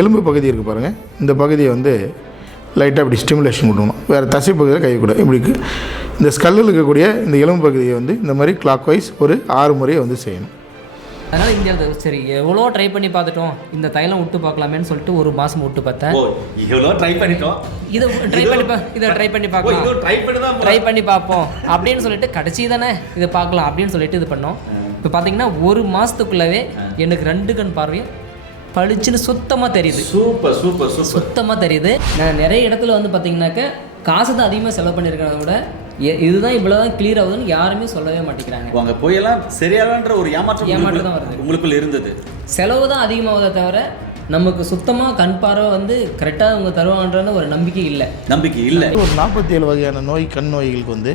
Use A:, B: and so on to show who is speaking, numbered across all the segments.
A: எலும்பு பகுதி இருக்குது பாருங்கள் இந்த பகுதியை வந்து லைட்டாக இப்படி ஸ்டிமுலேஷன் கொடுக்கணும். வேறு தசை பகுதியில் கைக்கூடாது இப்படி. இந்த ஸ்கல்லில் இருக்கக்கூடிய இந்த எலும்பு பகுதியை வந்து இந்த மாதிரி கிளாக் வைஸ் ஒரு ஆறு முறையை வந்து செய்யணும்.
B: அதனால் இந்தியாவில் சரி எவ்வளோ ட்ரை பண்ணி பார்த்துட்டோம். இந்த தைலம் விட்டு பார்க்கலாமேன்னு சொல்லிட்டு ஒரு மாதம் விட்டு பார்த்தேன்.
C: ஓ இவ்வளோ ட்ரை பண்ணிட்டோம்.
B: இதை ட்ரை பண்ணி பா இதை ட்ரை பண்ணி பார்க்கலாம்.
C: இதோ ட்ரை பண்ணி தான்
B: ட்ரை பண்ணி பார்ப்போம். அப்படின்னு சொல்லிட்டு கடைசி தானே இதை பார்க்கலாம் அப்படின்னு சொல்லிட்டு இது பண்ணோம். இப்போ பார்த்தீங்கன்னா ஒரு மாதத்துக்குள்ளவே எனக்கு ரெண்டு கண் பார்வையும் பளிச்சுன்னு சுத்தமாக தெரியுது.
C: Super super super.
B: சுத்தமாக தெரியுது. நான் நிறைய இடத்துல வந்து பார்த்தீங்கன்னாக்க காசு தான் அதிகமாக செலவு பண்ணியிருக்கிறத விட இதுதான் இவ்வளோ தான் கிளியர் ஆகுதுன்னு யாருமே சொல்லவே மாட்டேங்கிறாங்க.
C: அங்கே போயெல்லாம் சரியாலான்ற ஒரு ஏமாற்றம்
B: ஏமாற்றம் தான் வருது.
C: உங்களுக்குள்ள இருந்தது.
B: செலவு தான் அதிகமாகுதே தவிர நமக்கு சுத்தமாக கண் பார்வை வந்து கரெக்டாக அவங்க தருவாங்கன்ற ஒரு நம்பிக்கை இல்லை.
C: நம்பிக்கை இல்லை.
A: ஒரு நாற்பத்தி ஏழு வகையான நோய் கண் நோய்களுக்கு வந்து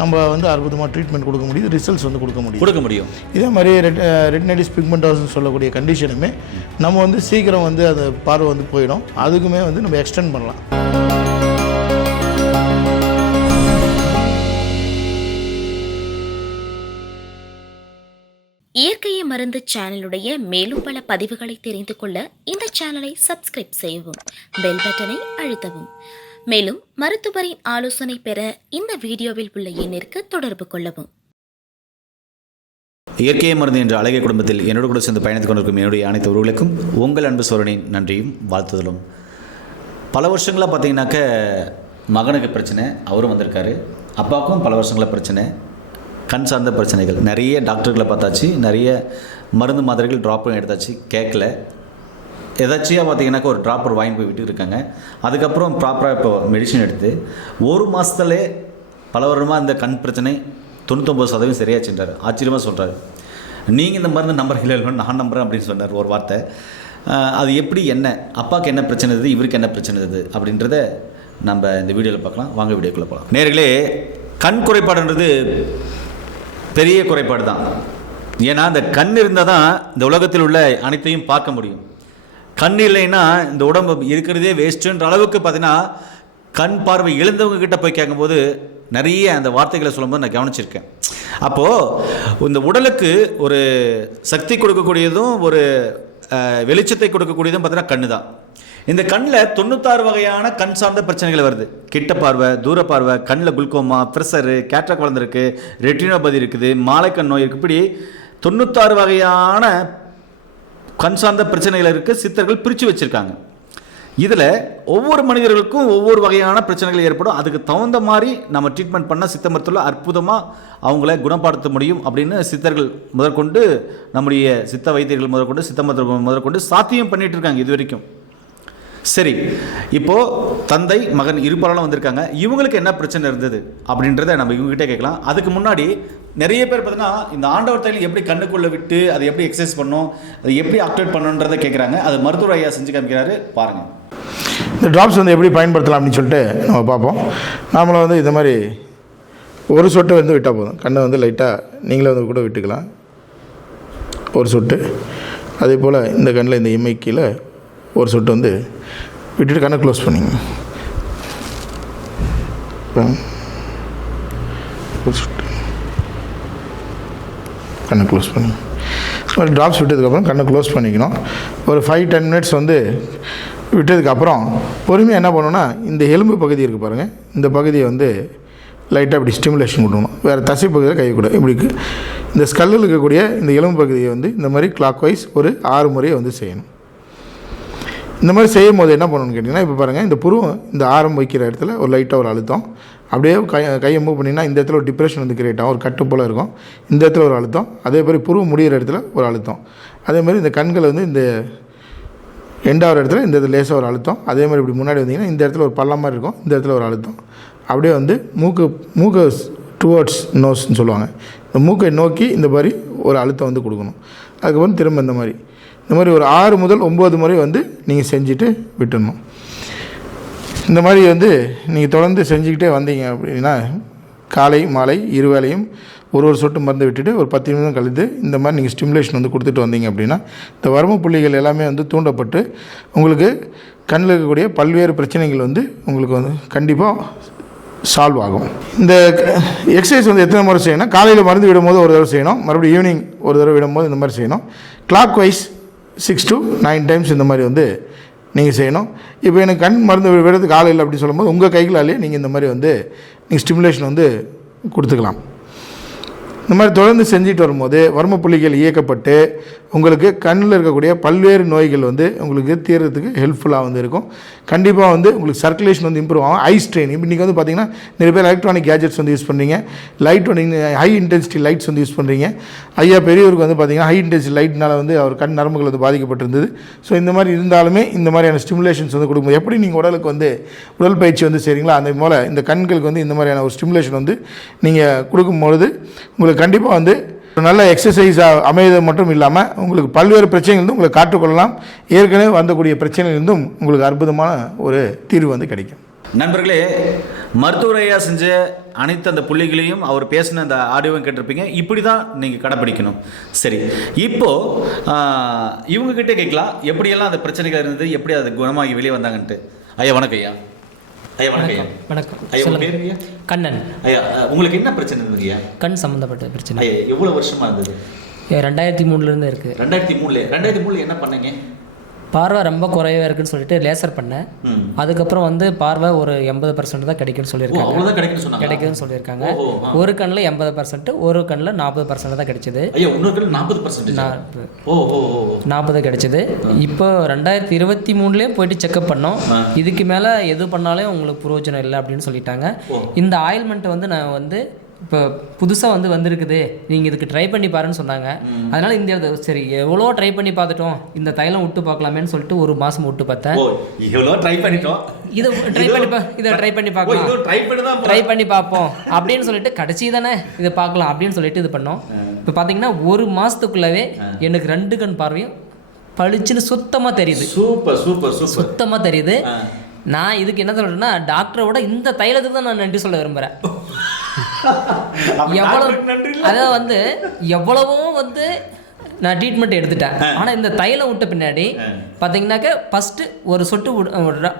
A: நம்ம வந்து அற்புதமாக ட்ரீட்மெண்ட் கொடுக்க முடியுது ரிசல்ட்ஸ் வந்து கொடுக்க முடியும்
C: கொடுக்க முடியும்.
A: இதே மாதிரி ரெட் ரெட்னடிஸ் பிக்மெண்டோஸ்னு சொல்லக்கூடிய கண்டிஷனுமே நம்ம வந்து சீக்கிரம் வந்து அது பார்வை வந்து போயிடும். அதுக்குமே வந்து நம்ம எக்ஸ்டெண்ட் பண்ணலாம்.
D: இயற்கையை மருந்து சேனலுடைய மேலும் பல பதிவுகளை தெரிந்து கொள்ள இந்த சேனலை சப்ஸ்கிரைப் செய்யவும் பெல் பட்டனை அழுத்தவும். மேலும் மருத்துவரின் ஆலோசனை பெற இந்த வீடியோவில் உள்ள எண்ணிற்கு தொடர்பு கொள்ளவும்.
C: இயற்கை மருந்து என்ற அழகிய குடும்பத்தில் என்னோடு கூட சேர்ந்து பயணித்துக் கொண்டிருக்கும் என்னுடைய அனைத்து உறவுகளுக்கும் உங்கள் அன்பு சோழனின் நன்றியும் வாழ்த்துதலும். பல வருஷங்களாக பார்த்தீங்கன்னாக்க மகனுக்கு பிரச்சனை அவரும் வந்திருக்காரு. அப்பாவுக்கும் பல வருஷங்களாக பிரச்சனை. கண் சார்ந்த பிரச்சனைகள். நிறைய டாக்டர்களை பார்த்தாச்சு நிறைய மருந்து மாத்திரைகள் ட்ராப்பும் எடுத்தாச்சு கேட்கல. எதாச்சியாக பார்த்தீங்கன்னா ஒரு ட்ராப்பர் வாங்கி போய் விட்டு இருக்காங்க அதுக்கப்புறம் ப்ராப்பராக இப்போ மெடிசன் எடுத்து ஒரு மாதத்துலே பல வருடமாக இந்த கண் பிரச்சனை தொண்ணூத்தொம்பது சதவீதம் சரியாச்சுன்றார். ஆச்சரியமாக சொல்கிறாரு நீங்கள் இந்த மருந்து நம்பர் இல்லை நான் நம்புறேன் அப்படின்னு சொன்னார் ஒரு வார்த்தை. அது எப்படி என்ன? அப்பாவுக்கு என்ன பிரச்சனை இது இவருக்கு என்ன பிரச்சனை இது அப்படின்றத நம்ம இந்த வீடியோவில் பார்க்கலாம். வாங்க வீடியோக்குள்ளே போகலாம் நேர்களே கண் குறைபாடுன்றது பெரிய குறைபாடு தான். ஏன்னா இந்த கண் இருந்தால் தான் இந்த உலகத்தில் உள்ள அனைத்தையும் பார்க்க முடியும். கண் இல்லைன்னா இந்த உடம்பு இருக்கிறதே வேஸ்ட்டுன்ற அளவுக்கு பார்த்தீங்கன்னா கண் பார்வை எழுந்தவங்க கிட்ட போய் கேட்கும்போது நிறைய அந்த வார்த்தைகளை சொல்லும்போது நான் கவனிச்சிருக்கேன். அப்போது இந்த உடலுக்கு ஒரு சக்தி கொடுக்கக்கூடியதும் ஒரு வெளிச்சத்தை கொடுக்கக்கூடியதும் பார்த்தீங்கன்னா கண்ணு தான் இந்த கண்ணில் தொண்ணூத்தாறு வகையான கண் சார்ந்த பிரச்சனைகள் வருது. கிட்ட பார்வை தூர பார்வை கண்ணில் குளுக்கோமா ப்ரெஷரு கேட்ராக் வளர்ந்துருக்கு ரெட்டினோபதி இருக்குது மாலைக்கண் நோய் இருக்குது இப்படி தொண்ணூத்தாறு வகையான கண் சார்ந்த பிரச்சனைகள் இருக்குது சித்தர்கள் பிரித்து வச்சுருக்காங்க. இதில் ஒவ்வொரு மனிதர்களுக்கும் ஒவ்வொரு வகையான பிரச்சனைகள் ஏற்படும். அதுக்கு தகுந்த மாதிரி நம்ம ட்ரீட்மெண்ட் பண்ணால் சித்த மருத்துவத்தில் அற்புதமாக அவங்கள குணப்படுத்த முடியும் அப்படின்னு சித்தர்கள் முதற்கொண்டு நம்முடைய சித்த வைத்தியர்கள் முதற்கொண்டு சித்த மருத்துவ முதற்கொண்டு சாத்தியம் பண்ணிகிட்டு இருக்காங்க இது வரைக்கும். சரி இப்போ தந்தை மகன் இருபாலும் வந்திருக்காங்க. இவங்களுக்கு என்ன பிரச்சனை இருந்தது அப்படின்றத நம்ம இவங்ககிட்ட கேட்கலாம். அதுக்கு முன்னாடி நிறைய பேர் பார்த்தீங்கன்னா இந்த ஆண்டவர் தைலம் எப்படி கண்ணுக்குள்ளே விட்டு அதை எப்படி எக்ஸசைஸ் பண்ணும் அதை எப்படி ஆக்டிவேட் பண்ணணுன்றதை கேட்குறாங்க. அது மருத்துவர் ஐயா செஞ்சு காமிக்கிறாரு. பாருங்க.
A: இந்த ட்ராப்ஸ் வந்து எப்படி பயன்படுத்தலாம் அப்படின்னு சொல்லிட்டு நம்ம பார்ப்போம். நாமளும் வந்து இந்த மாதிரி ஒரு சொட்டு வந்து விட்டால் போதும். கண்ணை வந்து லைட்டாக நீங்களே வந்து கூட விட்டுக்கலாம். ஒரு சொட்டு. அதே போல் இந்த கண்ணில் இந்த இம்மை கீழே ஒரு சொட்டு வந்து விட்டுட்டு கண்ணை க்ளோஸ் பண்ணிங்க. ஒரு சொட்டு. கண்ணை க்ளோஸ் பண்ணி ஒரு ட்ராப்ஸ் விட்டதுக்கப்புறம் கண்ணை க்ளோஸ் பண்ணிக்கணும். ஒரு ஃபைவ் டென் மினிட்ஸ் வந்து விட்டதுக்கப்புறம் பொறுமையாக என்ன பண்ணணும்னா இந்த எலும்பு பகுதி இருக்குது பாருங்கள் இந்த பகுதியை வந்து லைட்டாக இப்படி ஸ்டிமுலேஷன் கொடுக்கணும். வேறு தசை பகுதியில் கைக்கூடாது இப்படி இந்த ஸ்கல்லில் இருக்கக்கூடிய இந்த எலும்பு பகுதியை வந்து இந்த மாதிரி கிளாக் வைஸ் ஒரு ஆறு முறையை வந்து செய்யணும். இந்த மாதிரி செய்யும் போது என்ன பண்ணணும்னு கேட்டிங்கன்னா இப்போ பாருங்கள் இந்த புருவம் இந்த ஆரம் வைக்கிற இடத்துல ஒரு லைட்டாக ஒரு அழுத்தம். அப்படியே கை கையை மூவ் பண்ணிங்கன்னா இந்த இடத்துல ஒரு டிப்ரெஷன் வந்து கிரியேட் ஆகும் ஒரு கட்டு போல் இருக்கும். இந்த இடத்துல ஒரு அழுத்தம். அதே மாதிரி புருவம் முடிகிற இடத்துல ஒரு அழுத்தம். அதே மாதிரி இந்த கண்களை வந்து இந்த எண்டாவது இடத்துல இந்த இடத்துல லேசாக ஒரு அழுத்தம். அதே மாதிரி இப்படி முன்னாடி வந்தீங்கன்னா இந்த இடத்துல ஒரு பள்ளம் மாதிரி இருக்கும் இந்த இடத்துல ஒரு அழுத்தம். அப்படியே வந்து மூக்கு மூக்கு டுவர்ட்ஸ் நோஸ்ன்னு சொல்லுவாங்க. இந்த மூக்கை நோக்கி இந்த மாதிரி ஒரு அழுத்தம் வந்து கொடுக்கணும். அதுக்கப்புறம் திரும்ப இந்த மாதிரி. இந்த மாதிரி ஒரு ஆறு முதல் ஒம்பது முறை வந்து நீங்கள் செஞ்சுட்டு விட்டுடணும். இந்த மாதிரி வந்து நீங்கள் தொடர்ந்து செஞ்சுக்கிட்டே வந்தீங்க அப்படின்னா காலை மாலை இருவேளையும் ஒரு ஒரு சொட்டு மருந்து விட்டுட்டு ஒரு பத்து நிமிடம் கழித்து இந்த மாதிரி நீங்கள் ஸ்டிமுலேஷன் வந்து கொடுத்துட்டு வந்தீங்க அப்படின்னா இந்த வரம்பு புள்ளிகள் எல்லாமே வந்து தூண்டப்பட்டு உங்களுக்கு கண்ணில் இருக்கக்கூடிய பல்வேறு பிரச்சனைகள் வந்து உங்களுக்கு வந்து கண்டிப்பாக சால்வ் ஆகும். இந்த எக்ஸசைஸ் வந்து எத்தனை முறை செய்யணும்? காலையில் மருந்து விடும்போது ஒரு தடவை செய்யணும். மறுபடியும் ஈவினிங் ஒரு தடவை விடும்போது இந்த மாதிரி செய்யணும். Clockwise six to nine times இந்த மாதிரி வந்து நீங்கள் செய்யணும். இப்போ எனக்கு கண் மருந்து விடுறது காலையில் இல்லை அப்படின்னு சொல்லும்போது உங்கள் கைகளாலே நீங்கள் இந்த மாதிரி வந்து நீங்கள் ஸ்டிமுலேஷன் வந்து கொடுத்துக்கலாம். இந்த மாதிரி தொடர்ந்து செஞ்சுட்டு வரும்போது வர்ம புள்ளிகள் இயக்கப்பட்டு உங்களுக்கு கண்ணில் இருக்கக்கூடிய பல்வேறு நோய்கள் வந்து உங்களுக்கு தீர்றதுக்கு ஹெல்ப்ஃபுல்லாக வந்து இருக்கும். கண்டிப்பாக வந்து உங்களுக்கு சர்க்குலேஷன் வந்து இம்ப்ரூவ் ஆகும். ஐ ஸ்ட்ரெயின் இப்போ நீங்கள் வந்து பார்த்தீங்கன்னா நிறைய பேர் எலக்ட்ரானிக் கேஜெட்ஸ் வந்து யூஸ் பண்ணுறீங்க லைட் வந்து ஹை இன்டென்சிட்டி லைட்ஸ் வந்து யூஸ் பண்ணுறீங்க ஐயா பெரியவருக்கு வந்து பார்த்தீங்கன்னா ஹை இன்டென்சிட்டி லைட்னால் வந்து அவர் கண் நரம்புகள் வந்து பாதிக்கப்பட்டிருந்தது. ஸோ இந்த மாதிரி இருந்தாலுமே இந்த மாதிரியான ஸ்டிமுலேஷன்ஸ் வந்து கொடுக்கும்போது எப்படி நீங்கள் உடலுக்கு வந்து உடல் பயிற்சி வந்து செய்கிறீங்களோ அந்த போல் இந்த கண்களுக்கு வந்து இந்த மாதிரியான ஒரு ஸ்டிமுலேஷன் வந்து நீங்கள் கொடுக்கும்பொழுது உங்களுக்கு கண்டிப்பாக வந்து நல்ல எக்ஸசைஸாக அமைவது மட்டும் இல்லாமல் உங்களுக்கு பல்வேறு பிரச்சனைகள் வந்து உங்களுக்கு காட்டுக்கொள்ளலாம் ஏற்கனவே வந்தக்கூடிய பிரச்சனைகளிலிருந்தும் உங்களுக்கு அற்புதமான ஒரு தீர்வு வந்து கிடைக்கும்.
C: நண்பர்களே மருத்துவர் ஐயா செஞ்ச அனைத்து அந்த புள்ளிகளையும் அவர் பேசின அந்த ஆடியோவும் கேட்டிருப்பீங்க. இப்படி தான் நீங்கள் கடைப்பிடிக்கணும். சரி இப்போ ஆஹ், இவங்க கிட்டே கேட்கலாம். எப்படியெல்லாம் அந்த பிரச்சனைகள் இருந்தது? எப்படி அது குணமாகி வெளியே வந்தாங்கன்ட்டு. ஐயா வணக்கம் ஐயா. ஐயா வணக்கம் ஐயா.
B: வணக்கம்
C: ஐயா பேர் ஐயா?
B: கண்ணன்.
C: ஐயா உங்களுக்கு என்ன பிரச்சனை இருந்தது ஐயா?
B: கண் சம்மந்தப்பட்ட பிரச்சனை.
C: எவ்வளோ வருஷமா இருந்தது?
B: ரெண்டாயிரத்தி மூணுலேருந்து இருக்குது
C: ரெண்டாயிரத்தி மூணுல ரெண்டாயிரத்தி மூணுல என்ன பண்ணீங்க?
B: பார்வை ரொம்ப குறைவாக இருக்குன்னு சொல்லிட்டு லேசர் பண்ணேன் அதுக்கப்புறம் வந்து பார்வை ஒரு எண்பது பர்சன்ட் தான் கிடைக்கும்னு சொல்லியிருக்காங்க. கிடைக்குதுன்னு சொல்லியிருக்காங்க. ஒரு கண்ணில் எண்பது பர்சன்ட் ஒரு கண்ணில் நாற்பது பர்சன்ட் தான் கிடைச்சிது.
C: நாற்பது
B: கிடைச்சிது. இப்போ ரெண்டாயிரத்தி இருபத்தி மூணுலேயே போயிட்டு செக்அப் பண்ணோம். இதுக்கு மேலே எது பண்ணாலும் உங்களுக்கு பிரயோஜனம் இல்லை அப்படின்னு சொல்லிட்டாங்க. இந்த ஆயில்மெண்ட்டை வந்து நான் வந்து இப்போ புதுசாக வந்து வந்திருக்குது. நீங்கள் இதுக்கு ட்ரை பண்ணி பாருன்னு சொன்னாங்க. அதனால இந்த சரி எவ்வளோ ட்ரை பண்ணி பார்த்துட்டோம். இந்த தைலம் விட்டு பார்க்கலாமேன்னு சொல்லிட்டு ஒரு மாதம் விட்டு பார்த்தேன்.
C: ஓ இவ்வளோ ட்ரை பண்ணிட்டோம்.
B: இதை ட்ரை பண்ணி பா இதை ட்ரை பண்ணி பார்க்கலாம்.
C: ட்ரை பண்ணி தான்
B: ட்ரை பண்ணி பார்ப்போம். அப்படின்னு சொல்லிட்டு கடைசி தானே இதை பார்க்கலாம் அப்படின்னு சொல்லிட்டு இது பண்ணோம். இப்போ பார்த்தீங்கன்னா ஒரு மாதத்துக்குள்ளவே எனக்கு ரெண்டு கண் பார்வையும் பளிச்சுன்னு சுத்தமாக தெரியுது.
C: Super super super.
B: சுத்தமாக தெரியுது. நான் இதுக்கு என்ன சொல்றேன்னா டாக்டரை விட இந்த தைலத்துக்கு தான் நான் நன்றி சொல்ல விரும்புகிறேன் எவ்வளவு அதாவது வந்து எவ்வளவோ வந்து நான் ட்ரீட்மெண்ட் எடுத்துட்டேன். ஆனால் இந்த தைலம் விட்ட பின்னாடி பார்த்தீங்கன்னாக்க ஃபஸ்ட்டு ஒரு சொட்டு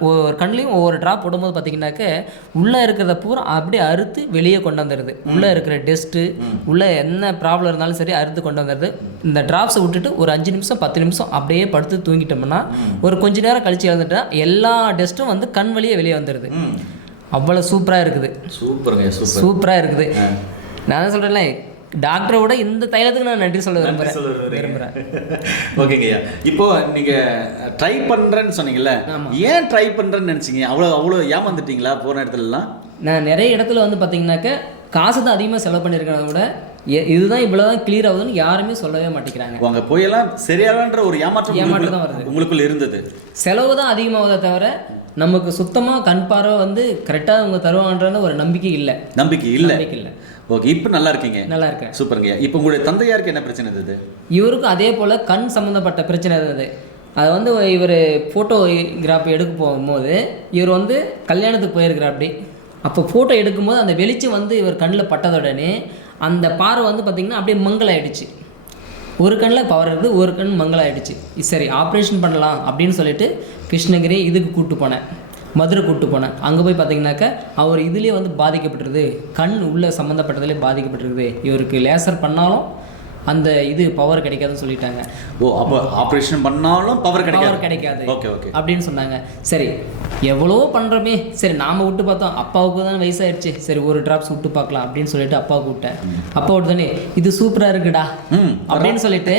B: ஒரு கண்ணிலையும் ஒவ்வொரு ட்ராப் விடும்போது பார்த்தீங்கன்னாக்க உள்ளே இருக்கிறத பூரா அப்படியே அறுத்து வெளியே கொண்டு வந்துடுது உள்ளே இருக்கிற டெஸ்ட்டு உள்ளே என்ன ப்ராப்ளம் இருந்தாலும் சரி அறுத்து கொண்டு வந்துடுது இந்த ட்ராப்ஸை விட்டுட்டு ஒரு அஞ்சு நிமிஷம் பத்து நிமிஷம் அப்படியே படுத்து தூங்கிட்டோம்னா ஒரு கொஞ்ச நேரம் கழிச்சு எழுந்துட்டா எல்லா டெஸ்ட்டும் வந்து கண் வழியே வெளியே வந்துடுது அவ்வளோ சூப்பராக இருக்குது.
C: சூப்பருங்க சூப்பர்.
B: சூப்பராக இருக்குது. நான் தான் சொல்கிறேன்ல டாக்டரை விட இந்த தைலத்துக்கு நான் நன்றி சொல்ல விரும்புகிறேன்
C: சொல்ல.
B: விரும்புகிறேன்
C: ஓகேங்கய்யா இப்போ நீங்க ட்ரை பண்றேன்னு சொன்னீங்கல்ல ஏன் ட்ரை பண்றேன்னு நினைச்சீங்க? அவ்வளோ அவ்வளோ ஏமாந்துட்டீங்களா போன இடத்துலலாம்?
B: நான் நிறைய இடத்துல வந்து பார்த்தீங்கன்னாக்க காசு தான் அதிகமாக செலவு பண்ணியிருக்கிறத விட இதுதான் இவ்வளோ தான் கிளியர் ஆகுதுன்னு யாருமே சொல்லவே மாட்டேங்கிறாங்க.
C: அங்கே போயெல்லாம் சரியாகன்ற ஒரு ஏமாற்றம்
B: ஏமாற்றம் தான் வருது.
C: உங்களுக்குள்ள இருந்தது.
B: செலவு தான் அதிகமாகுதே தவிர நமக்கு சுத்தமாக கண் பார்வை வந்து கரெக்டாக அவங்க தருவாங்கன்ற ஒரு நம்பிக்கை இல்லை.
C: நம்பிக்கை இல்லை.
B: நம்பிக்கை இல்லை.
C: ஓகே இப்போ நல்லா இருக்கீங்க.
B: நல்லா இருக்கேன்.
C: சூப்பருங்கய்யா இப்போ உங்களுடைய தந்தையாருக்கு என்ன பிரச்சனை இருந்தது?
B: இவருக்கும் அதே போல் கண் சம்மந்தப்பட்ட பிரச்சனை இருந்தது. அது வந்து இவர் ஃபோட்டோகிராஃபி எடுக்க போகும்போது இவர் வந்து கல்யாணத்துக்கு போயிருக்கிறார் அப்படி அப்போ ஃபோட்டோ எடுக்கும்போது அந்த வெளிச்சம் வந்து இவர் கண்ணில் பட்டதுடனே அந்த பார்வை வந்து பார்த்திங்கன்னா அப்படியே மங்கலாயிடுச்சு. ஒரு கண்ணில் பவர் இருக்குது ஒரு கண் மங்கலாயிடுச்சு. சரி ஆப்ரேஷன் பண்ணலாம் அப்படின்னு சொல்லிட்டு கிருஷ்ணகிரி இதுக்கு கூப்பிட்டு போனேன். மதுரை கூப்பிட்டு போனேன். அங்கே போய் பார்த்தீங்கன்னாக்க அவர் இதுலேயே வந்து பாதிக்கப்பட்டிருது கண் உள்ள சம்மந்தப்பட்டதுலேயே பாதிக்கப்பட்டிருக்குது. இவருக்கு லேசர் பண்ணாலும் அந்த இது பவர் கிடைக்காதுன்னு சொல்லிட்டாங்க.
C: ஓ அப்போ ஆப்ரேஷன் பண்ணாலும் பவர் கிடைக்காது.
B: பவர் கிடைக்காது.
C: Okay okay.
B: அப்படின்னு சொன்னாங்க. சரி எவ்வளோ பண்ணுறோமே சரி நாம விட்டு பார்த்தோம். அப்பாவுக்கு தான் வயசாயிடுச்சு சரி ஒரு டிராப்ஸ் விட்டு பார்க்கலாம் அப்படின்னு சொல்லிட்டு அப்பாவுக்கு விட்டேன் அப்பா விட்டு இது சூப்பராக இருக்குடா. அப்படின்னு சொல்லிட்டு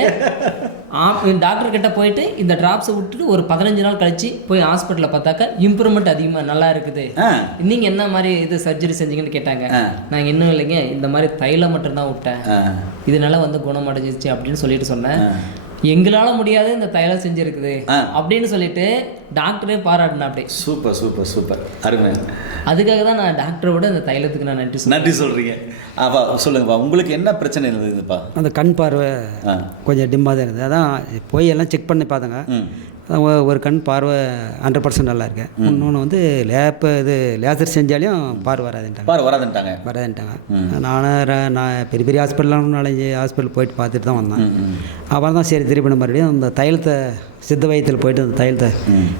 B: டாக்டர் கிட்ட போயிட்டு இந்த டிராப்ஸை விட்டுட்டு ஒரு பதினஞ்சு நாள் கழிச்சு போய் ஹாஸ்பிட்டலில் பார்த்தாக்க இம்ப்ரூவ்மெண்ட் அதிகமாக நல்லா இருக்குது.
C: ஆ.
B: நீங்க என்ன மாதிரி இது சர்ஜரி செஞ்சீங்கன்னு கேட்டாங்க. நான் இன்னும் இல்லைங்க இந்த மாதிரி தைலம் மட்டும்தான் விட்டேன். இதனால வந்து குணமடைஞ்சிச்சு அப்படின்னு சொல்லிட்டு சொன்னேன். எங்களால முடியாது இந்த தைலம் செஞ்சிருக்குது. அப்படின்னு சொல்லிட்டு டாக்டரே பாராட்டினா அப்படி
C: சூப்பர் சூப்பர் சூப்பர். அருமை.
B: அதுக்காக தான் நான் டாக்டரை விட இந்த தைலத்துக்கு நான் நன்றி
C: நன்றி சொல்றீங்க. அப்பா சொல்லுங்கப்பா. உங்களுக்கு என்ன பிரச்சனை இருந்ததுப்பா?
E: அந்த கண் பார்வை கொஞ்சம் டிம்மாக தான் இருந்தது. அதான் போய் எல்லாம் செக் பண்ணி பார்த்தேங்க. ஒரு கண் பார்வை ஹண்ட்ரட் பர்சன்ட் நல்லா இருக்கு இன்னொன்று வந்து லேப்பு இது லேசர் செஞ்சாலையும் பார்வை வராதுன்ட்டாங்க.
C: பாரு வராதுன்ட்டாங்க.
E: வராதுன்ட்டாங்க. நானும் நான் பெரிய பெரிய ஹாஸ்பிட்டலாம் நாலஞ்சு ஹாஸ்பிட்டல் போயிட்டு பார்த்துட்டு தான் வந்தேன். அப்புறம் தான் சரி திருப்பி மறுபடியும் அந்த தைலத்தை சித்த வைத்தியத்தில் போயிட்டு அந்த தைலத்தை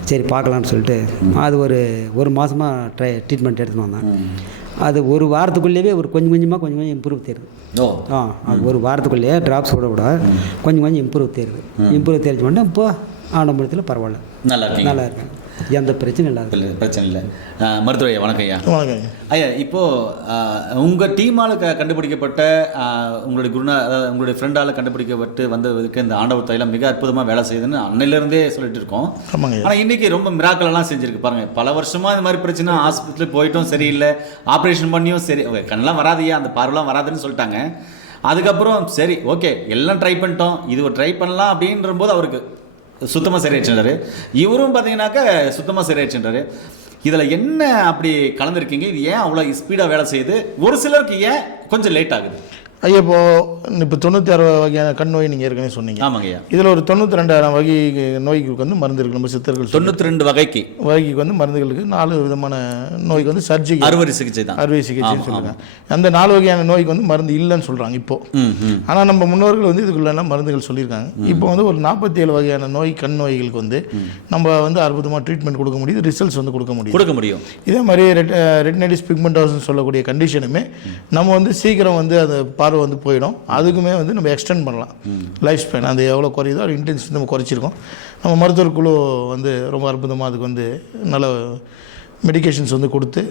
E: சரி பார்க்கலான்னு சொல்லிட்டு அது ஒரு ஒரு மாதமாக ட்ரை ட்ரீட்மெண்ட் எடுத்துன்னு வந்தேன். அது ஒரு வாரத்துக்குள்ளேயே ஒரு கொஞ்சம் கொஞ்சமாக கொஞ்சம் கொஞ்சம் இம்ப்ரூவ் தெரியுது ஆ அது ஒரு வாரத்துக்குள்ளேயே ட்ராப்ஸ் விட விட கொஞ்சம் கொஞ்சம் இம்ப்ரூவ் தெரியுது இம்ப்ரூவ் தெரிஞ்ச உடனே இப்போ ஆடம்பரத்தில் பரவாயில்ல.
C: நல்லா இருக்கீங்க
E: நல்லா இருக்கேன் எந்த பிரச்சனையும்
C: இல்ல, பிரச்சனை இல்லை. மருத்துவ ஐயா வணக்கம் ஐயா.
A: வணக்கம்
C: ஐயா. இப்போது உங்கள் டீமால் க கண்டுபிடிக்கப்பட்ட உங்களுடைய குருனா அதாவது உங்களுடைய ஃப்ரெண்டால் கண்டுபிடிக்கப்பட்டு வந்ததுக்கு இந்த ஆண்டவர் தைலம் மிக அற்புதமாக வேலை செய்யுதுன்னு அன்னையிலேருந்தே சொல்லிட்டு இருக்கோம். ஆனால் இன்னைக்கு ரொம்ப எல்லாம் செஞ்சிருக்கு. பாருங்க பல வருஷமாக இந்த மாதிரி பிரச்சனை ஹாஸ்பிட்டலுக்கு போயிட்டும் சரியில்லை ஆப்ரேஷன் பண்ணியும் சரி okay, கண்ணெல்லாம் வராதையா அந்த பார்வைலாம் வராதுன்னு சொல்லிட்டாங்க. அதுக்கப்புறம் சரி ஓகே எல்லாம் ட்ரை பண்ணிட்டோம். இது ட்ரை பண்ணலாம் அப்படின்ற போது அவருக்கு சுத்தமாக சரியாச்சுன்றாரு இவரும் பார்த்தீங்கன்னாக்க சுத்தமாக சரியாச்சுன்றாரு இதில் என்ன அப்படி கலந்துருக்கீங்க? இது ஏன் அவ்வளோ ஸ்பீடாக வேலை செய்யுது? ஒரு சிலருக்கு ஏன் கொஞ்சம் லேட் ஆகுது?
A: ஐயா இப்போ இப்போ தொண்ணூற்றி ஆறு வகையான கண் நோய் நீங்கள் ஏற்கனவே சொன்னீங்க.
C: ஆமாங்க
A: இதில் ஒரு தொண்ணூற்றி ரெண்டாயிரம் வகை நோய்க்கு வந்து மருந்து இருக்கு. நம்ம சித்தர்கள்
C: தொண்ணூற்றி ரெண்டு வகைக்கு.
A: வகைக்கு வந்து மருந்துகளுக்கு நாலு விதமான நோய்க்கு வந்து சர்ஜிக்கல்
C: அறுவடை சிகிச்சை தான்.
A: அறுவை சிகிச்சைன்னு சொல்லுங்க அந்த நாலு வகையான நோய்க்கு வந்து மருந்து இல்லைன்னு சொல்கிறாங்க இப்போ. ஆனால் நம்ம முன்னோர்கள் வந்து இதுக்குள்ள மருந்துகள் சொல்லியிருக்காங்க. இப்போ வந்து ஒரு நாற்பத்தி ஏழு வகையான நோய் கண் நோய்களுக்கு வந்து நம்ம வந்து அற்புதமாக ட்ரீட்மெண்ட் கொடுக்க முடியுது. ரிசல்ட்ஸ் வந்து கொடுக்க முடியுது.
C: கொடுக்க முடியும்.
A: இதே மாதிரி ரெட் ரெட்னடிஸ் பிக்மெண்டோஸ்னு சொல்லக்கூடிய கண்டிஷனுமே நம்ம வந்து சீக்கிரம் வந்து அந்த ஆர்வம் வந்து போயிடும். அதுக்குமே வந்து நம்ம எக்ஸ்டெண்ட் பண்ணலாம். லைஃப் ஸ்பேன் அது எவ்வளோ குறையுதோ அது இன்டென்சிட்டி நம்ம குறைச்சிருக்கோம். நம்ம மருத்துவர் குழு வந்து ரொம்ப அற்புதமாக அதுக்கு வந்து நல்ல மெடிக்கேஷன்ஸ் வந்து கொடுத்து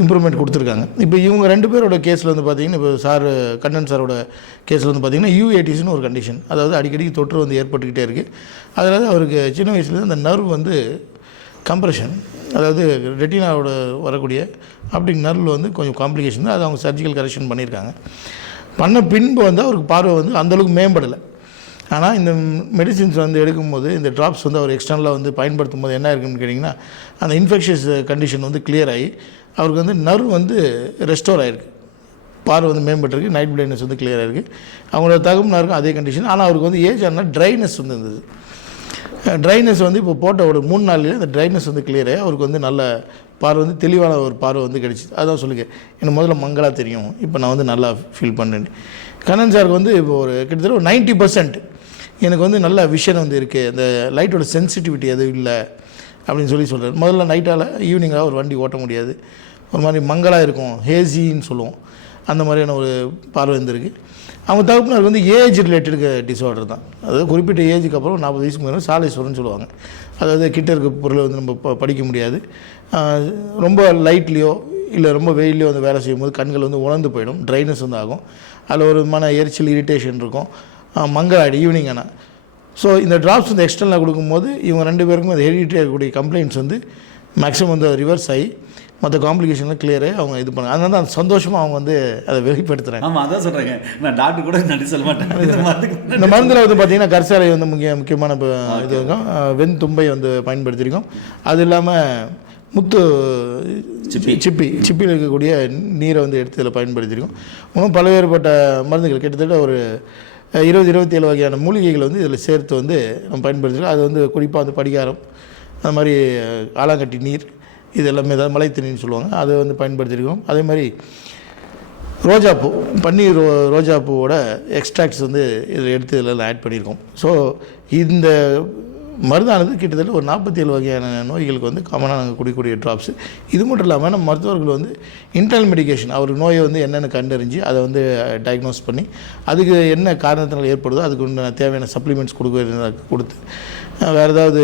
A: இம்ப்ரூவ்மெண்ட் கொடுத்துருக்காங்க. இப்போ இவங்க ரெண்டு பேரோட கேஸில் வந்து பார்த்தீங்கன்னா இப்போ சார் கண்ணன் சாரோட கேஸில் வந்து பார்த்தீங்கன்னா யூஏடிஸ்னு ஒரு கண்டிஷன் அதாவது அடிக்கடி தொற்று வந்து ஏற்பட்டுக்கிட்டே இருக்குது அதில் அவருக்கு சின்ன வயசுலேருந்து அந்த நர்வ் வந்து கம்ப்ரெஷன் அதாவது ரெட்டினாவோட வரக்கூடிய ஆப்டிக் நர்வில் வந்து கொஞ்சம் காம்ப்ளிகேஷன் தான். அது அவங்க சர்ஜிக்கல் கரெக்ஷன் பண்ணியிருக்காங்க. பண்ண பின்பு வந்து அவருக்கு பார்வை வந்து அந்தளவுக்கு மேம்படலை. ஆனால் இந்த மெடிசின்ஸ் வந்து எடுக்கும்போது இந்த ட்ராப்ஸ் வந்து அவர் எக்ஸ்டர்னலாக வந்து பயன்படுத்தும் போது என்ன இருக்குன்னு கேட்டிங்கன்னா அந்த இன்ஃபெக்ஷஸ் கண்டிஷன் வந்து கிளியர் ஆகி அவருக்கு வந்து நர்வ் வந்து ரெஸ்டோர் ஆகிருக்கு பார்வை வந்து மேம்பட்டிருக்கு நைட் பிளைட்னஸ் வந்து கிளியர் ஆகிருக்கு அவங்களோட தகுமனாக இருக்கும் அதே கண்டிஷன் ஆனால் அவருக்கு வந்து ஏஜ் ஆனால் ட்ரைனஸ் வந்து இருந்தது. ட்ரைனஸ் வந்து இப்போ போட்ட ஒரு மூணு நாள்லேயே அந்த ட்ரைனஸ் வந்து clear அவருக்கு வந்து நல்ல பார்வை வந்து தெளிவான ஒரு பார்வை வந்து கிடச்சிது. அதான் சொல்லுங்க. எனக்கு முதல்ல மங்களாக தெரியும். இப்போ நான் வந்து நல்லா ஃபீல் பண்ணேன் கண்ணன் சாருக்கு வந்து இப்போ ஒரு கிட்டத்தட்ட ஒரு நைன்ட்டி பர்சன்ட் எனக்கு வந்து நல்ல விஷன் வந்து இருக்குது அந்த லைட்டோட சென்சிட்டிவிட்டி எதுவும் இல்லை அப்படின்னு சொல்லி சொல்கிறார் முதல்ல நைட்டால் ஈவினிங்காக ஒரு வண்டி ஓட்ட முடியாது. ஒரு மாதிரி மங்களாக இருக்கும். ஹேசின்னு சொல்லுவோம். அந்த மாதிரியான ஒரு பார்வை இருந்திருக்கு. அவங்க தகப்பனாருக்கு வந்து ஏஜ் ரிலேட்டடு டிஸார்டர் தான். அதாவது குறிப்பிட்ட ஏஜுக்கு அப்புறம் நாற்பது வயசுக்கு மேலே சாலேஸ்வரம்னு சொல்லுவாங்க. அதாவது கிட்ட இருக்க பொருளை வந்து நம்ம ப- படிக்க முடியாது. ரொம்ப லைட்லேயோ இல்லை ரொம்ப வெயிலையோ வந்து வேலை செய்யும்போது கண்கள் வந்து உணர்ந்து போயிடும். ட்ரைனஸ் வந்து ஆகும். அதில் ஒரு விதமான எரிச்சல் இரிட்டேஷன் இருக்கும். மங்களாடி ஈவினிங் ஆனால் ஸோ இந்த ட்ராப்ஸ் வந்து எக்ஸ்டர்னலாக கொடுக்கும்போது இவங்க ரெண்டு பேருக்கும் அது ஹெரிடிட்டி இருக்கக்கூடிய கம்ப்ளைண்ட்ஸ் வந்து மேக்ஸிமம் வந்து ரிவர்ஸ் ஆகி மற்ற காம்ப்ளிகேஷன்லாம் கிளியர் அவங்க இது பண்ணாங்க அதனால தான் சந்தோஷமாக அவங்க வந்து அதை வெளிப்படுத்துகிறாங்க
C: ஆமாம் அதான் சொல்கிறேங்க நான் டாக்டர் கூட நன்றி சொல்ல மாட்டேன். இந்த
A: மருந்தில் வந்து பார்த்தீங்கன்னா கற்சாலை வந்து முக்கிய முக்கியமான இது இருக்கும். வெண் தும்பை வந்து பயன்படுத்தியிருக்கோம். அது இல்லாமல் முத்து சிப்பி. சிப்பி சிப்பியில் இருக்கக்கூடிய நீரை வந்து எடுத்து இதில் பயன்படுத்தியிருக்கோம். இன்னும் பல்வேறுபட்ட மருந்துகள். கிட்டத்தட்ட ஒரு இருபது இருபத்தி ஏழு வகையான மூலிகைகள் வந்து இதில் சேர்த்து வந்து நம்ம பயன்படுத்திருக்கோம் அது வந்து குறிப்பாக வந்து படிகாரம் அந்த மாதிரி ஆலாங்கட்டி நீர் இது எல்லாமே ஏதாவது மலை தண்ணின்னு சொல்லுவாங்க அதை வந்து பயன்படுத்தியிருக்கோம். அதே மாதிரி ரோஜாப்பூ பன்னீர் ரோ ரோஜாப்பூவோட எக்ஸ்ட்ராக்ட்ஸ் வந்து இதில் எடுத்து இதில் ஆட் பண்ணியிருக்கோம். ஸோ இந்த மருந்தானது கிட்டத்தட்ட ஒரு நாற்பத்தி ஏழு வகையான நோய்களுக்கு வந்து காமனாக நாங்கள் குடிக்கக்கூடிய ட்ராப்ஸ் இது மட்டும் இல்லாமல் நம்ம மருத்துவர்கள் வந்து இன்டர்னல் மெடிகேஷன் அவர் நோயை வந்து என்னென்னு கண்டறிஞ்சு அதை வந்து டயக்னோஸ் பண்ணி அதுக்கு என்ன காரணத்தினால் ஏற்படுதோ அதுக்கு உண்டான தேவையான சப்ளிமெண்ட்ஸ் கொடுக்க கொடுத்து வேறு ஏதாவது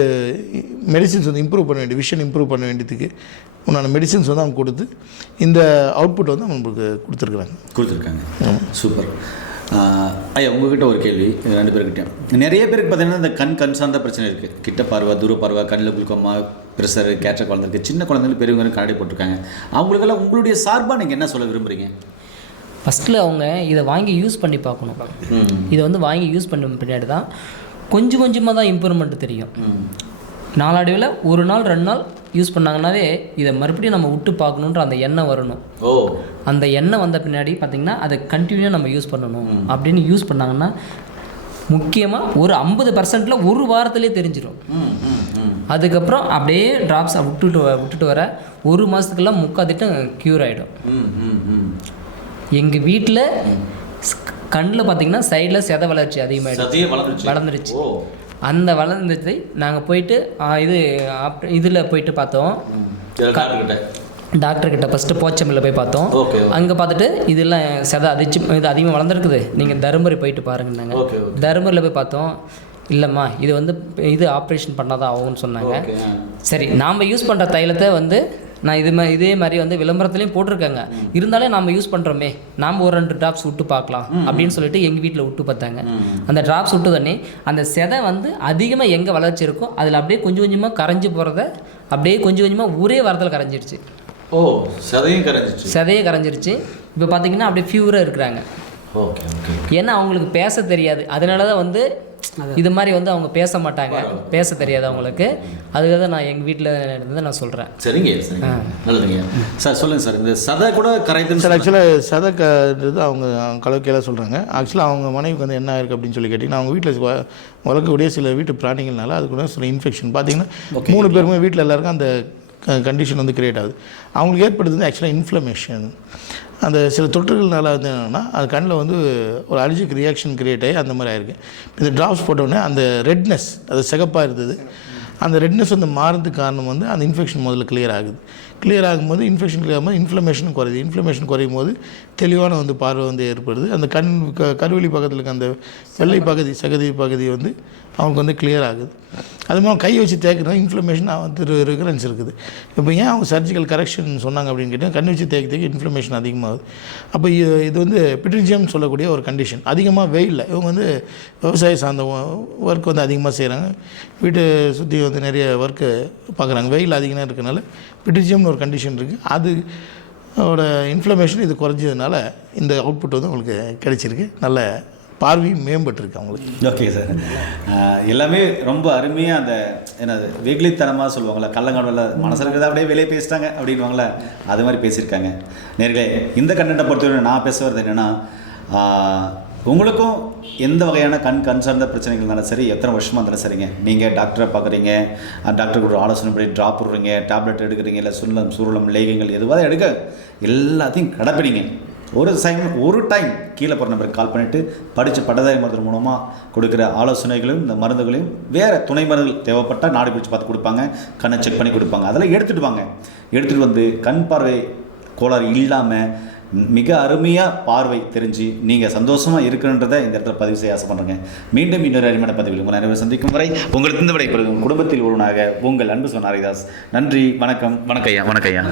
A: மெடிசின்ஸ் வந்து இம்ப்ரூவ் பண்ண வேண்டிய விஷன் இம்ப்ரூவ் பண்ண வேண்டியதுக்கு உண்டான மெடிசின்ஸ் வந்து அவங்க கொடுத்து இந்த அவுட்புட் வந்து நம்மளுக்கு கொடுத்துருக்குறாங்க.
C: கொடுத்துருக்காங்க. சூப்பர். ஐயா உங்ககிட்ட ஒரு கேள்வி. இது ரெண்டு பேர்கிட்டயும். நிறைய பேருக்கு பார்த்தீங்கன்னா இந்த கண் கண் சார்ந்த பிரச்சனை இருக்குது கிட்ட பார்வை தூர பார்வை கண்ணில் குளுக்கோமா ப்ரெஷர் கேட்ட குழந்தைக்கு சின்ன குழந்தைங்க பெரியவங்க கண்ணாடி போட்டிருக்காங்க. அவங்களுக்கெல்லாம் உங்களுடைய சார்பாக நீங்கள் என்ன சொல்ல விரும்புகிறீங்க
B: ஃபஸ்ட்டில் அவங்க இதை வாங்கி யூஸ் பண்ணி பார்க்கணும். இதை வந்து வாங்கி யூஸ் பண்ண பின்னாடி தான் கொஞ்சம் கொஞ்சமாக தான் இம்ப்ரூவ்மெண்ட் தெரியும். நாளடைவில் ஒரு நாள் ரெண்டு நாள் யூஸ் பண்ணாங்கன்னாவே இதை மறுபடியும் நம்ம விட்டு பார்க்கணுன்ற அந்த எண்ணம் வரணும்.
C: ஓ.
B: அந்த எண்ணம் வந்த பின்னாடி பார்த்திங்கன்னா அதை கண்டினியூவாக நம்ம யூஸ் பண்ணணும். அப்படின்னு யூஸ் பண்ணாங்கன்னா முக்கியமாக ஒரு ஐம்பது பர்சன்டில் ஒரு வாரத்திலே தெரிஞ்சிடும் அதுக்கப்புறம் அப்படியே ட்ராப்ஸை விட்டுட்டு வ- விட்டுட்டு வர ஒரு மாதத்துக்கெல்லாம் முக்காத்திட்டம் க்யூர் ஆகிடும் எங்கள் வீட்டில் கண்ணில் பார்த்தீங்கன்னா சைடில் செத வளர்ச்சி
C: வளர்ந்துச்சு
B: வளர்ந்துருச்சு. அந்த வளர்ந்ததை நாங்கள் போயிட்டு இது இதில் போயிட்டு பார்த்தோம்.
C: டாக்டர்கிட்ட
B: டாக்டர் கிட்ட? ஃபஸ்ட்டு போச்சம்பில் போய் பார்த்தோம். அங்கே பார்த்துட்டு இதெல்லாம் செத அதிச்சு இது அதிகமாக வளர்ந்துருக்குது. நீங்கள் தருமபுரி போயிட்டு பாருங்கன்னாங்க தருமபுரியில் போய் பார்த்தோம். இல்லைம்மா இது வந்து இது ஆப்ரேஷன் பண்ணாதான் ஆகும்னு சொன்னாங்க. சரி நாம் யூஸ் பண்ணுற தைலத்தை வந்து நான் இது மா இதே மாதிரி வந்து விளம்பரத்துலேயும் போட்டிருக்காங்க. இருந்தாலும் நாம் யூஸ் பண்ணுறோமே நாம் ஒரு ரெண்டு ட்ராப்ஸ் விட்டு பார்க்கலாம் அப்படின்னு சொல்லிட்டு எங்கள் வீட்டில் விட்டு பார்த்தாங்க. அந்த ட்ராப்ஸ் விட்டு தண்ணி அந்த செதை வந்து அதிகமாக எங்கே வளர்ச்சி இருக்கோ அதில் அப்படியே கொஞ்சம் கொஞ்சமாக கரைஞ்சி போகிறத அப்படியே கொஞ்சம் கொஞ்சமாக ஒரே வாரத்தில் கரைஞ்சிருச்சு.
C: ஓ சதையும் கரைஞ்சிச்சு
B: சதையே கரைஞ்சிருச்சு. இப்போ பார்த்தீங்கன்னா அப்படியே ஃபியூராக இருக்கிறாங்க.
C: ஓகே
B: ஏன்னா அவங்களுக்கு பேச தெரியாது. அதனால தான் வந்து இது மாதிரி வந்து அவங்க பேச மாட்டாங்க. பேச தெரியாது அவங்களுக்கு. அதுக்காக தான் நான் எங்கள் வீட்டில் இருந்து நான் சொல்கிறேன்
C: சரிங்க சரிங்க. நல்லதுங்க. சார் சொல்லுங்கள் சார். இந்த சதை கூட கரைதுன்னு
A: சார் ஆக்சுவலாக சதக்கன்றது அவங்க கலவைக்கையில் சொல்கிறாங்க ஆக்சுவலாக அவங்க மனைவிக்கு வந்து என்ன இருக்குது அப்படின்னு சொல்லி கேட்டிங்கன்னா அவங்க வீட்டில் வளர்க்கக்கூடிய சில வீட்டு பிராணிகள்னால அது கூட சில இன்ஃபெக்ஷன் பார்த்தீங்கன்னா மூணு பேருமே வீட்டில் எல்லாருக்கும் அந்த கண்டிஷன் வந்து கிரியேட் ஆகுது. அவங்களுக்கு ஏற்படுறது ஆக்சுவலாக இன்ஃப்ளமேஷன் அந்த சில தொற்றுகள்னால வந்து என்னென்னா அது கண்ணில் வந்து ஒரு அலர்ஜிக் ரியாக்ஷன் க்ரியேட் ஆகி அந்த மாதிரி ஆயிருக்கு. இந்த ட்ராப்ஸ் போட்டோடனே அந்த ரெட்னஸ் அது சிகப்பாக இருந்தது. அந்த ரெட்னஸ் வந்து மாறதுக்கு காரணம் வந்து அந்த இன்ஃபெக்ஷன் முதல்ல கிளியர் ஆகுது. கிளியர் ஆகும்போது இன்ஃபெக்ஷன் கிளியர் ஆகும்போது இன்ஃப்ளமேஷன் குறையுது. இன்ஃப்ளமேஷன் குறையும் போது தெளிவான வந்து பார்வை வந்து ஏற்படுது. அந்த கண் க கருவெளி பக்கத்தில் இருக்க அந்த வெள்ளை பகுதி சகதி பகுதி வந்து அவங்களுக்கு வந்து கிளியர் ஆகுது. அது மாதிரி கை வச்சு தேய்க்கிறோம் இன்ஃப்ளமேஷன் வந்து ரெக்கரன்ஸ் இருக்குது. இப்போ ஏன் அவங்க சர்ஜிக்கல் கரெக்ஷன் சொன்னாங்க அப்படின்னு கேட்டால் கண் வச்சு தேய்க்க தேய்க்க இன்ஃப்ளமேஷன் அதிகமாகுது. அப்போ இது- வந்து பிட்ரிஜியம் சொல்லக்கூடிய ஒரு கண்டிஷன் அதிகமாக வெயிலில். இவங்க வந்து விவசாய சார்ந்த ஒர்க் வந்து அதிகமாக செய்கிறாங்க வீட்டை சுற்றி வந்து நிறைய ஒர்க்கு பார்க்குறாங்க வெயில் அதிகமாக இருக்கனால பிட்ரிஜியம்னு ஒரு கண்டிஷன் இருக்குது அது ஓட இன்ஃப்ளமேஷன் இது குறைஞ்சதுனால இந்த அவுட்புட் வந்து உங்களுக்கு கிடைச்சிருக்கு. நல்ல பார்வையும் மேம்பட்டிருக்கு அவங்களுக்கு.
C: ஓகே சார் எல்லாமே ரொம்ப அருமையாக அந்த என்னது வெகுளித்தனமாக சொல்லுவாங்களா கள்ளங்காடல மனசில் இருக்கிறத அப்படியே வெளியே பேசிட்டாங்க அப்படின்வாங்களே அது மாதிரி பேசியிருக்காங்க. நேர்களே இந்த கண்டென்ட்டை பொறுத்தவரை நான் பேச என்னென்னா உங்களுக்கும் எந்த வகையான கண் கண் சார்ந்த பிரச்சனைகள் இருந்தாலும் சரி எத்தனை வருஷமாக இருந்தாலும் சரிங்க. நீங்கள் டாக்டரை பார்க்குறீங்க டாக்டர் கூட ஆலோசனை படி ட்ராப் விடுறீங்க டேப்லெட் எடுக்கிறீங்க இல்லை சுருளம் சுருளம் லேகங்கள் எதுவாக எடுக்க எல்லாத்தையும் கடைப்பிடிங்க. ஒரு சைம் ஒரு டைம் கீழே போகிற நம்பருக்கு கால் பண்ணிவிட்டு படித்த பட்டதாரி மருத்துவம் மூலமாக கொடுக்குற ஆலோசனைகளையும் இந்த மருந்துகளையும் வேறு துணை மருந்துகள் தேவைப்பட்டால் நாடு பிடிச்சி பார்த்து கொடுப்பாங்க. கண்ணை செக் பண்ணி கொடுப்பாங்க. அதெல்லாம் எடுத்துகிட்டு வாங்க. எடுத்துகிட்டு வந்து கண் பார்வை கோளாறு இல்லாமல் மிக அருமையாக பார்வை தெரிஞ்சு நீங்கள் சந்தோஷமாக இருக்கணுன்றதை இந்த இடத்துல பதிவு செய்ய ஆசைப்படுறேங்க மீண்டும் இன்னொரு அருமையான பதிவில் உங்கள் நிறைவு சந்திக்கும் வரை உங்களுக்கு இந்த விடைபெறும் குடும்பத்தில் ஒருவனாக உங்கள் அன்பு சொன்ன ஹரிதாஸ் நன்றி வணக்கம். வணக்கம் ஐயா வணக்கம் ஐயா.